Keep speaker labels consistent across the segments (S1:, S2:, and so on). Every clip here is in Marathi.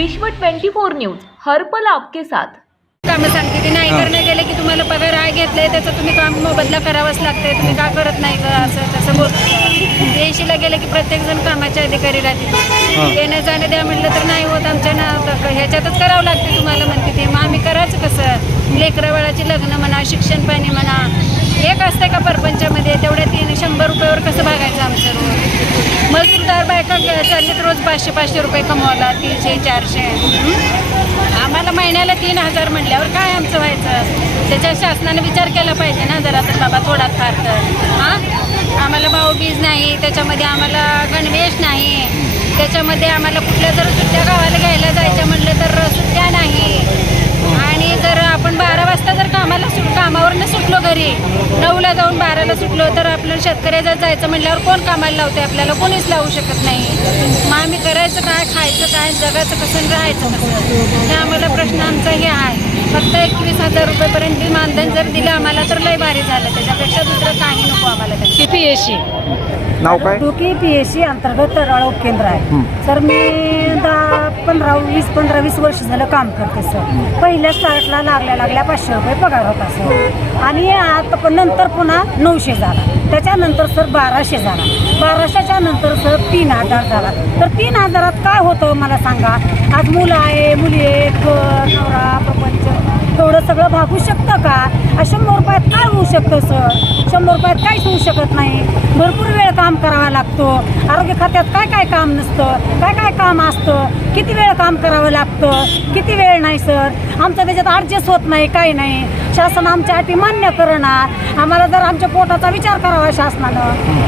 S1: विश्व 24 न्यूज हर्पल आपके साथ.
S2: कामं सांगते ते. नाही करणं गेले की तुम्हाला पगार आहे घेतलंय त्याचं तुम्ही काम मोबदला करावाच लागतंय. तुम्ही का करत नाही का असं तसं बोल. देशीला गेलं की प्रत्येक जण कामाचे अधिकारी राहते येणं जाणं द्या म्हटलं तर नाही होत आमच्या ना ह्याच्यातच करावं लागते तुम्हाला म्हणते ते. मग आम्ही करायचं कसं? लेकरं लग्न म्हणा शिक्षण पाणी म्हणा एक असते का परपंचामध्ये? तेवढ्या तीन शंभर रुपयावर कसं भागायचं आमचं रोज? मजूरदार बायका ग- चाललीत रोज पाचशे पाचशे रुपये कमवला तीनशे चारशे. आम्हाला महिन्याला तीन हजार म्हटल्यावर काय आमचं व्हायचं? त्याच्या शासनाने विचार केला पाहिजे ना जरा तर बाबा थोडा फार तर. हां? आम्हाला भाऊबीज नाही त्याच्यामध्ये आम्हाला गणवेश नाही. त्याच्यामध्ये आम्हाला कुठल्या जर सुट्ट्या गावाला घ्यायला जायचं म्हटलं तर सुट्ट्या नाही. आपण बारा वाजता जर कामाला कामावरनं सुटलो घरी. नऊला जाऊन बाराला सुटलो तर आपलं शेतकऱ्याचं जायचं म्हटल्यावर कोण कामाला लावते आपल्याला? कोणीच लावू शकत नाही. मग आम्ही करायचं काय खायचं काय जगाचं कसं राहायचं कसं? हे आम्हाला प्रश्न आमचा हे आहे. फक्त एकवीस हजार रुपयेपर्यंत बी मानधन जर दिलं आम्हाला तर लय भारी झालं. त्याच्यापेक्षा दुसरं काही नको आम्हाला त्याची
S3: पी एस सी.
S4: नाव काय?
S3: डोकी पी एस सी अंतर्गत तराळ उपकेंद्र आहे. सर मी दहा पंधरा वीस पंधरा वीस वर्ष झालं काम करते सर. पहिल्या स्टार्टला लागल्या लागल्या पाचशे रुपये पगार होता सर. आणि आता पण नंतर पुन्हा नऊशे झाला. त्याच्यानंतर सर बाराशे झाला. बाराशेच्या नंतर सर तीन हजार झाला. तर तीन हजारात काय होतं मला सांगा? आज मुलं आहे मुली आहे घर नवरा प्रपंच तेवढं सगळं भागू शकतं का? शंभर रुपयात काय होऊ शकतं सर? शंभर रुपयात काहीच होऊ शकत नाही. भरपूर वेळ काम करावा लागतो. आरोग्य खात्यात काय काय काम नसतं? काय काय काम असतं? किती वेळ काम करावं लागतं? किती वेळ नाही सर? आमचं त्याच्यात ॲडजस्ट होत नाही काही नाही. शासन आमच्या अटी मान्य करणार. आम्हाला जर आमच्या पोटाचा विचार करावा शासनानं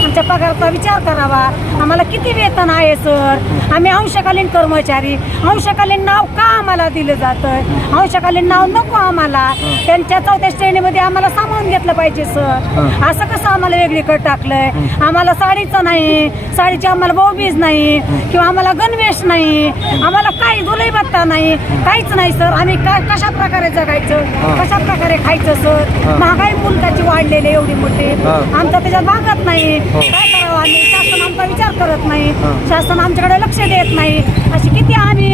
S3: आमच्या पगाराचा विचार करावा आम्हाला किती वेतन आहे सर? आम्ही अंशकालीन कर्मचारी. अंशकालीन नाव का आम्हाला दिलं जातं? अंशकालीन नाव नको आम्हाला. त्यांच्या चौथ्या श्रेणीमध्ये आम्हाला सामावून घेतलं पाहिजे सर असं कसं आम्हाला वेगळीकडे टाकलंय? आम्हाला साडीचं नाही. साडीची आम्हाला बोबीज नाही. किंवा आम्हाला गणवेश नाही. आम्हाला काही धुलाई भत्ता नाही काहीच नाही सर आम्ही काय कशा प्रकारे जगायचं? कशा प्रकारे खायचं सर महागाई मुलकाची वाढलेली एवढी मोठी. आमचा त्याच्यात भागत नाही. काय करावं आम्ही? शासन आमचा विचार करत नाही. शासन आमच्याकडे लक्ष देत नाही. अशी किती आम्ही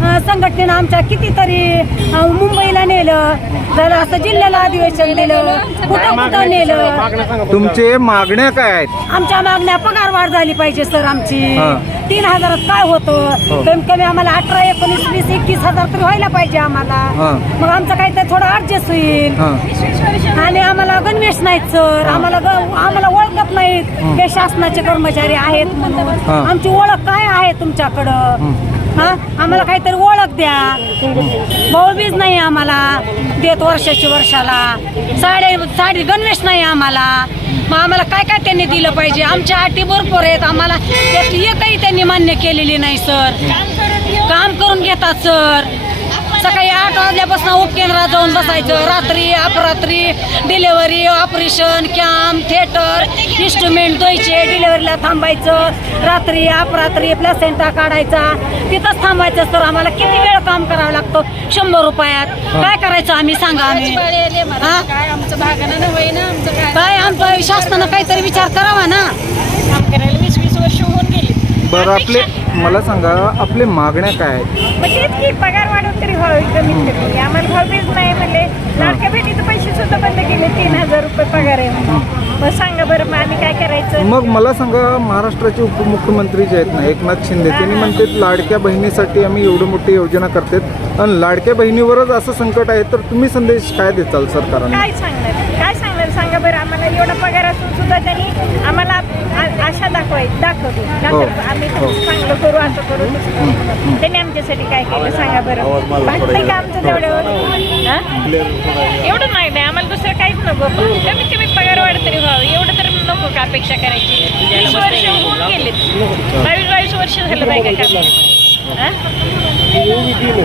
S3: संघटनेनं आमच्या कितीतरी मुंबईला नेलं. जर असं जिल्ह्याला अधिवेशन दिलं कुठं कुठं नेलं?
S4: तुमचे मागण्या काय आहेत?
S3: आमच्या मागण्या पगार वाढ झाली पाहिजे सर आमची.
S4: हा.
S3: तीन हजारात काय होतं? कमीत कमी आम्हाला अठरा एकोणीस वीस एकवीस हजार तरी व्हायला पाहिजे आम्हाला.
S4: हा.
S3: मग आमचं काहीतरी थोडं ऍडजस्ट होईल.
S4: हां.
S3: आणि आम्हाला गणवेश नाहीत सर. आम्हाला ग- आम्हाला ओळखत नाहीत हे शासनाचे कर्मचारी आहेत म्हणून.
S4: हा.
S3: आमची ओळख काय आहे तुमच्याकडं? हा? आम्हाला काहीतरी ओळख द्या. भाऊबीज नाही आम्हाला. देत वर्षाची वर्षाला. साडे साडी गणवेश नाही आम्हाला. मग आम्हाला काय काय त्यांनी दिलं पाहिजे? आमच्या अटी भरपूर आहेत. आम्हाला त्यातली एकही त्यांनी मान्य केलेली नाही सर. काम करून घेतात सर. सकाळी आठ वाजल्यापासून उपकेंद्रात जाऊन बसायचं. रात्री अपरात्री delivery operation camp theatre instrument द्यायचे डिलेवरीला थांबायचं. रात्री अपरात्री प्लॅसेंटा काढायचा. तिथंच थांबायचं सर आम्हाला किती वेळ काम करावं लागतं? शंभर रुपयात. काय करायचं आम्ही? सांगा आम्ही?
S2: काय आमचं भागानं होईना आमचं काय
S3: काय आमचं शासनानं काहीतरी विचार करावा ना.
S2: काम करायला वीस वीस वर्ष होऊन गेली.
S4: बरं आपले मला सांगा आपले मागण्या काय आहेत?
S5: मग तेच की पगार वाढवून तरी व्हावी कमीत कमी आम्हाला भावबीज नाही म्हणले. लाडक्या भेटीचे पैसे सुद्धा बंद केले तीन हजार रुपये पगार आहे म्हणून. मग सांगा बरं मग आम्ही काय करायचं?
S4: मग मला सांगा महाराष्ट्राचे उपमुख्यमंत्री जे आहेत ना एकनाथ शिंदे त्यांनी म्हणतात लाडक्या बहिणीसाठी आम्ही एवढी मोठी योजना करतात. आणि लाडक्या बहिणीवरच असं संकट आहे तर तुम्ही संदेश काय देताल सरकारने?
S5: काय सांगणार सांगा बरं आम्हाला एवढा पगार असून सुद्धा त्यांनी आम्हाला आ- आशा दाखवाय दाखवली.
S4: हो.
S5: आम्ही
S4: हो.
S5: चांगलं करू असं करू. तसं करू. त्यांनी आमच्यासाठी काय केलं सांगा बरं. का आमचं तेवढ्यावर हा? एवढं नाही नाही आम्हाला दुसरं काहीच नको. कमीत कमी पगार वाढ तरी व्हावं एवढं तर नको का अपेक्षा करायची? वीस वर्ष होऊन गेलेत. बावीस बावीस वर्ष झालं बायका काम? हा?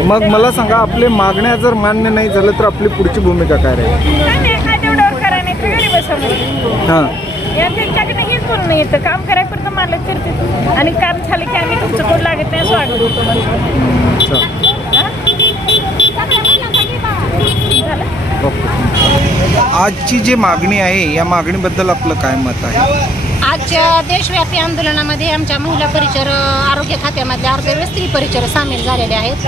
S4: मग मला सांगा आपले मागण्या जर मान्य नाही झालं तर आपली पुढची भूमिका काय राहील?
S5: काय नाही काय तेवढं करा नाही तर घरी बसा म्हणून.
S4: हां.
S5: या त्यांच्याकडे हेच बोलणं येतं काम करायपुरतं मालक करते आणि काम झालं की आम्ही तुमचं कोण लागत नाही स्वागत होतो
S4: ओके. आजची जी मागणी आहे या मागणीबद्दल आपलं काय मत आहे?
S6: आजच्या देशव्यापी आंदोलनामध्ये आमच्या महिला परिचर आरोग्य खात्यामधल्या अर्धवेळ स्त्री परिचर सामील झालेले आहेत.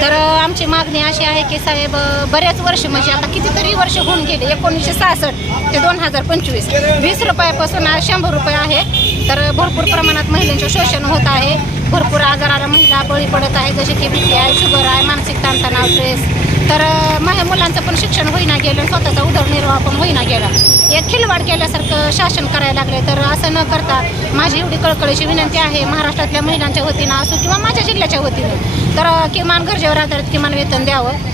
S6: तर आमची मागणी अशी आहे की साहेब बऱ्याच वर्ष म्हणजे आता कितीतरी वर्ष होऊन गेले एकोणीसशे सहासष्ट ते दोन हजार पंचवीस. वीस रुपयापासून आज शंभर रुपये आहे. तर भरपूर प्रमाणात महिलांचे शोषण होत आहे. भरपूर आजाराला महिला बळी पडत आहे जसे की बी पी आहे शुगर आहे मानसिक ताणतणाव स्ट्रेस तर माझ्या मुलांचं पण शिक्षण होईना गेलं स्वतःचा उदरनिर्वाह पण होईना गेला. एक खिलवाड केल्यासारखं शासन करायला लागले तर असं न करता माझी एवढी कळकळीची विनंती आहे महाराष्ट्रातल्या महिलांच्या वतीनं असो किंवा माझ्या जिल्ह्याच्या वतीनं. तर किमान गरजेवर आधारित किमान वेतन द्यावं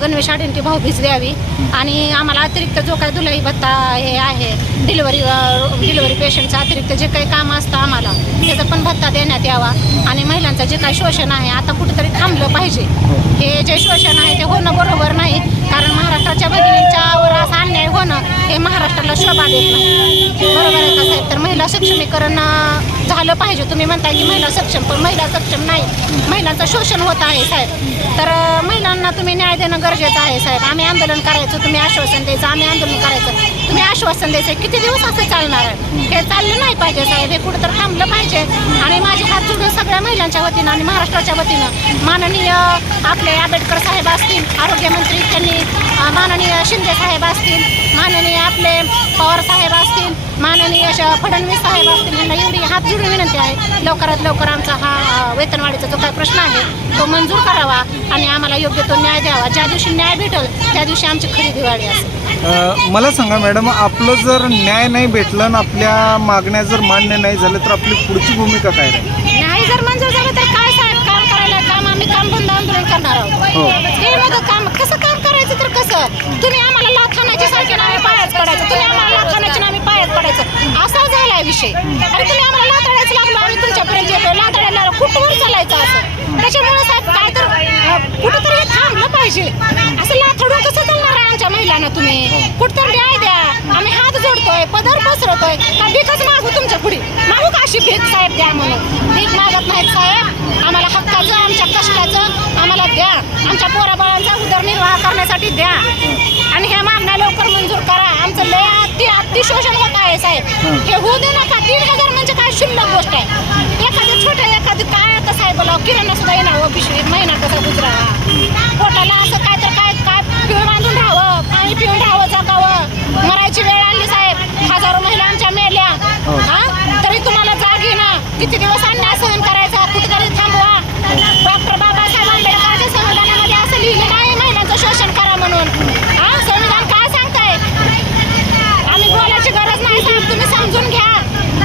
S6: गणवेश आढळींची भाऊबीज द्यावी आणि आम्हाला अतिरिक्त जो काय दुलाई भत्ता हे आहे डिलिव्हरी डिलिव्हरी पेशंटचं अतिरिक्त जे काही काम असतं आम्हाला त्याचा पण भत्ता देण्यात यावा. आणि महिलांचं जे काही शोषण आहे आता कुठेतरी थांबलं पाहिजे. हे जे शोषण आहे ते होणं बरोबर नाही कारण महाराष्ट्राच्या भगिनींच्यावर असा अन्याय होणं हे महाराष्ट्राला देत नाही. बरोबर आहे का साहेब? तर महिला सक्षमीकरण झालं पाहिजे. तुम्ही म्हणताय की महिला सक्षम पण महिला सक्षम नाही. महिलांचं शोषण होत आहे साहेब. तर महिलांना तुम्ही न्याय देणं गरजेचं आहे साहेब. आम्ही आंदोलन करायचं तुम्ही आश्वासन द्यायचं आम्ही आंदोलन करायचं. तुम्ही आश्वासन द्यायचं किती दिवस असं चालणार आहे? हे चाललं नाही पाहिजे साहेब. हे कुठं तर थांबलं पाहिजे आणि माझे हात जोडून सगळ्या महिलांच्या वतीनं आणि महाराष्ट्राच्या वतीनं माननीय आपले आंबेडकर साहेब असतील आरोग्यमंत्री त्यांनी माननीय शिंदे साहेब असतील माननीय आपले पवार साहेब असतील माननीय फडणवीस साहेब असतील यांना एवढी हात जोडून विनंती आहे. लवकरात लवकर आमचा हा वेतनवाढीचा जो काही प्रश्न आहे तो मंजूर करावा आणि आम्हाला योग्य तो न्याय द्यावा. ज्या दिवशी न्याय भेटल त्या दिवशी आमची खरी दिवाळी असेल.
S4: मला सांगा मॅडम आपलं जर न्याय नाही भेटलं आणि आपल्या मागण्या जर मान्य नाही झालं तर आपली पुढची भूमिका काय राहील?
S6: जर मंजूर झालं तर काय साहेब काम करायला काम आम्ही काम बंद आंदोलन करणार
S4: हो.
S6: आहोत. हे. मग काम कसं काम करायचं तर कसं? तुम्ही आम्हाला लाखानाची सारखे नावे पायाच पडायचं. तुम्ही आम्हाला लाखानाची नावे पायाच पडायचं. असा झालाय विषय. आणि तुम्ही आम्हाला लाताडायचं लागलो आम्ही तुमच्यापर्यंत येतो लाताडायला कुठवर चालायचं असं? त्याच्यामुळे साहेब काय तर कुठंतरी हे थांबलं पाहिजे. असं लाथडून कसं चालणार आहे आमच्या महिलांना तुम्ही? कुठं न्याय द्या. आम्ही हात जोडतोय पदर पसरतोय का भीकच मागू तुमच्यापुढे? भीक साहेब द्या म्हणून. भीक मागत नाहीत साहेब. आम्हाला हक्काचं आमच्या कष्टाचं आम्हाला द्या. आमच्या पोराबाळांचा उदरनिर्वाह करण्यासाठी द्या. आणि ह्या मागण्या लवकर मंजूर करा. आमचं लय अति अतिशोषण होत आहे साहेब. हे होऊ दे नका. तीन हजार म्हणजे काय शुल्लक गोष्ट आहे? एखादी छोटं एखादी काय आता साहेबाला किराणा सुद्धा येणार हो पिशवी. महिना कसा गुजरा? पोटाला असं काय तर काय काय पिऊन बांधून राहावं? पाणी पिऊन राहावं जगावं मरायची वेळ आली साहेब. हजारो महिला आमच्या मेल्या. हा. जाग ना किती दिवस अन्याय सहन करायचा कुठेतरी थांबवा डॉक्टर बाबासाहेब आंबेडकरांच्या संविधानामध्ये असं लिहिलं नाही महिलांचं शोषण करा म्हणून हा संविधान काय सांगताय आम्ही बोलायची गरज नाही साहेब तुम्ही समजून घ्या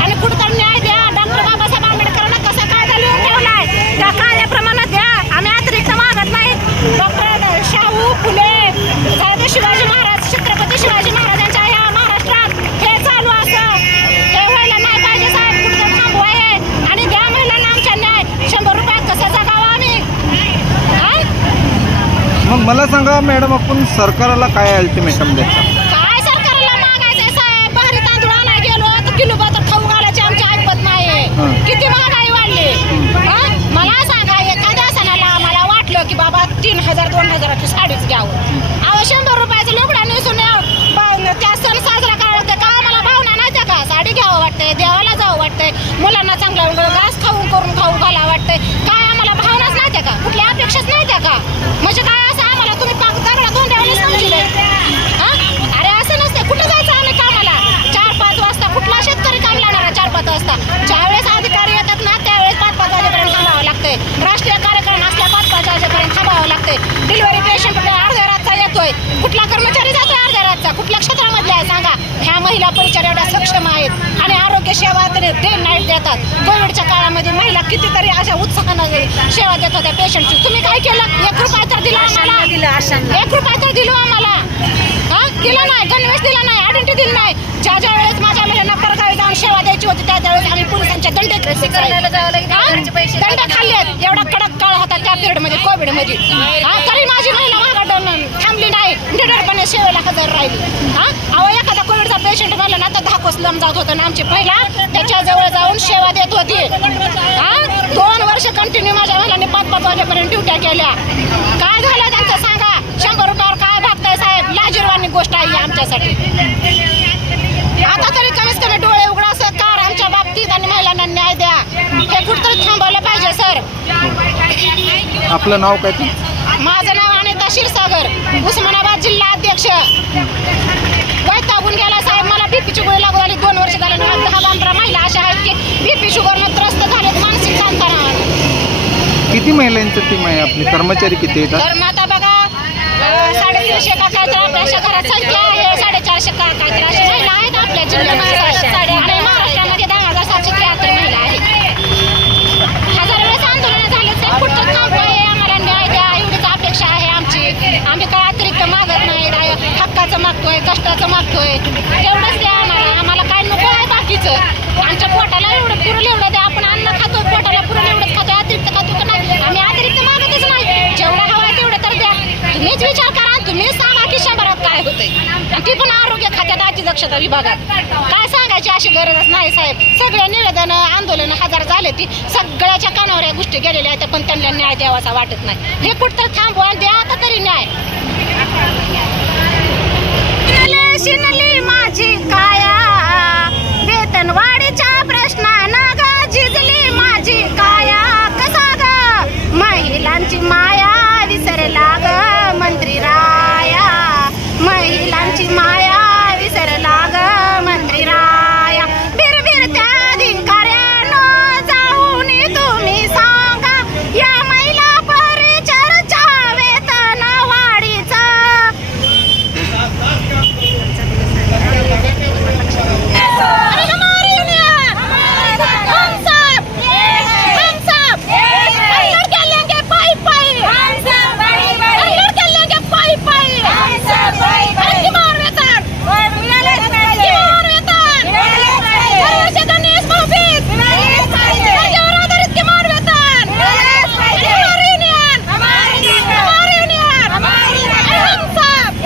S6: आणि कुठेतरी न्याय द्या डॉक्टर बाबासाहेब आंबेडकरांना कसा कायदा लिहून ठेवलाय त्या कायद्याप्रमाणे द्या आम्ही अतिरिक्त मागत नाही डॉक्टर शाहू फुले छत्रपती शिवाजी महाराज छत्रपती शिवाजी महाराजांच्या ह्या महाराष्ट्रात हे चालू असं हे व्हायला नाही पाहिजे साहेब कुठं थांबवा हे आणि द्या महिलांना आमच्या न्याय शंभर रुपयात कसं जगावं आम्ही हा?
S4: मग मला सांगा मॅडम आपण सरकारला काय अल्टिमेटम द्यायचं?
S6: काय सरकारला मागायचंय साहेब? भारी तांदूळ आणाय गेलो तर किलो तर खाऊ घालायची आमची ऐपत नाही
S4: हं.
S6: किती महागाई वाढली. हा? मला सांगा एखाद्या सणाला आम्हाला वाटलं की बाबा तीन हजार दोन हजाराची साडीच घ्यावं. अहो शंभर रुपयाचं लुगडा नेसून. बा- त्या सण साजरा करायला का आम्हाला भावना नाही त्या का? साडी घ्यावं वाटतंय देवाला जावं वाटतंय मुलांना चांगला घास खाऊन करून खाऊ घाला वाटतंय. काय आम्हाला भावनाच नाही त्या का? कुठल्या अपेक्षाच नाही त्या का? म्हणजे काय असं आम्हाला तुम्ही पाक दगडा दोन द्यावले समजले हा? अरे असं नसते कुठं जायचं आम्ही कामाला चार पाच वाजता कुठला शेतकरी काम लावणार आहे चार पाच वाजता ज्यावेळेस अधिकारी येतात ना त्यावेळेस पाच पाच वाजेपर्यंत थांबावं लागतंय राष्ट्रीय कार्यक्रम असल्या पाच पाच वाजेपर्यंत थांबावं लागतंय डिलिव्हरी पेशंट अर्ध्या रातचा येतोय कुठला कर्मचारी जातोय अर्ध्या रातचा कुठल्या क्षेत्रामधल्या आहे सांगा ह्या महिला परिचार एवढ्या सक्षम आहेत आणि आरोग्य सेवा तरी डे नाईट देतात. कोविडच्या काळामध्ये महिला कितीतरी अशा उत्साहानं सेवा देत होत्या पेशंटची तुम्ही काय केलं? एक रुपया तर दिला आम्हाला. एक रुपया तर दिलो आम्हाला. हा? दिला नाही. गणवेश दिला नाही. आयडेंटिटी दिली नाही. ज्या ज्या वेळेस द्यायची होती त्या त्यावेळेस आम्ही पोलिसांच्या दंडे दंड खाल्लेत. एवढा कडक काळ होता त्या पिरियडमध्ये कोविडमध्ये हा? तरी माझी महिला मागाडून थांबली नाही. निडरपणे सेवेला हजर राहिली. हा? अहो एखादा कोविडचा पेशंट झाला ना तर धाकोस लम जात होता ना आमची पहिला. त्याच्याजवळ जाऊन सेवा देत होती. हा? दोन वर्ष कंटिन्यू माझ्या महिलांनी पाच पाच वाजेपर्यंत ड्युट्या केल्या. काय झालं त्यांचं सांगा? शंभर रुपयावर काय भागताय साहेब? लाजीरवानी गोष्ट आहे ही आमच्यासाठी आता तरी कमीत कमी डोळे उघडा असं कार
S4: आपलं नाव काय ते?
S6: माझं नाव अनिता क्षीरसागर उस्मानाबाद जिल्हा अध्यक्ष. वैतागून गेला साहेब मला बीपीची गोळी लागू झाली. दोन वर्ष झाले आणि दहा पंधरा महिला अशा आहेत की बीपी शुगरनं त्रस्त झालेत मानसिक
S4: किती महिलांचं टीम आहे आपली? कर्मचारी किती येतात
S6: तर मग आता बघा अं, साडेतीनशे का काय तर आपल्या अशा घरात संख्या आहे. साडेचारशे का काय तर अशा महिला आहेत आपल्या जिल्ह्यामध्ये आणि महाराष्ट्रामध्ये दहा हजार सातशे त्र्याहत्तर महिला आहेत हजार वेळेस आंदोलन झाले साहेब कुठं काम आहे आम्हाला न्याय द्या एवढीच अपेक्षा आहे आमची आम्ही काय अतिरिक्त मागत नाही काय हक्काचं मागतोय कष्टाचं मागतोय. तेवढंच द्या आम्हाला. आम्हाला काय नको आहे बाकीचं. आमच्या पोटाला एवढं पुरलं एवढं द्या. आपण अन्न खातो पोटाला पुरलं एवढंच खातो अतिरिक्त खातो का नाही? आम्ही अतिरिक्त मागतच नाही. जेवढं हवं आहे तेवढं तर द्या. तुम्हीच विचार करा. आणि तुम्हीच सांगा की शंभरात काय होतंय. ती पण आरोग्य खात्यात अति दक्षता विभागात. काय सांगायची अशी गरजच नाही साहेब. सगळे निवेदन आंदोलन हजार झाले ती. सगळ्याच्या कानावर या गोष्टी गेलेल्या आहेत पण त्यांना न्याय द्यावासा वाटत नाही. हे कुठं थांबवा आणि द्या आता तरी न्याय. शिनली माझी काया. वेतनवाढीच्या प्रश्नानं ग झिजली माझी काया कसा ग महिलांची माया विसरला ग मंत्री राया महिलांची माया विसरला ग मंत्री राया बिरबिर त्या धिंकाऱ्यानं जाऊन तुम्ही सांगा या महिला परिचरच्या वेतन वाढीचं अरे हमारी यूनियन हम सब हम सब हम लड़के लेंगे पाई पाई हम सब हम लड़के लेंगे पाई पाई हम सब अरे किमान वेतन किमान वेतन दरवर्षी गणेश महफिज राज्यावर आधारित किमान वेतन अरे हमारी यूनियन हमारी यूनियन अरे हम सब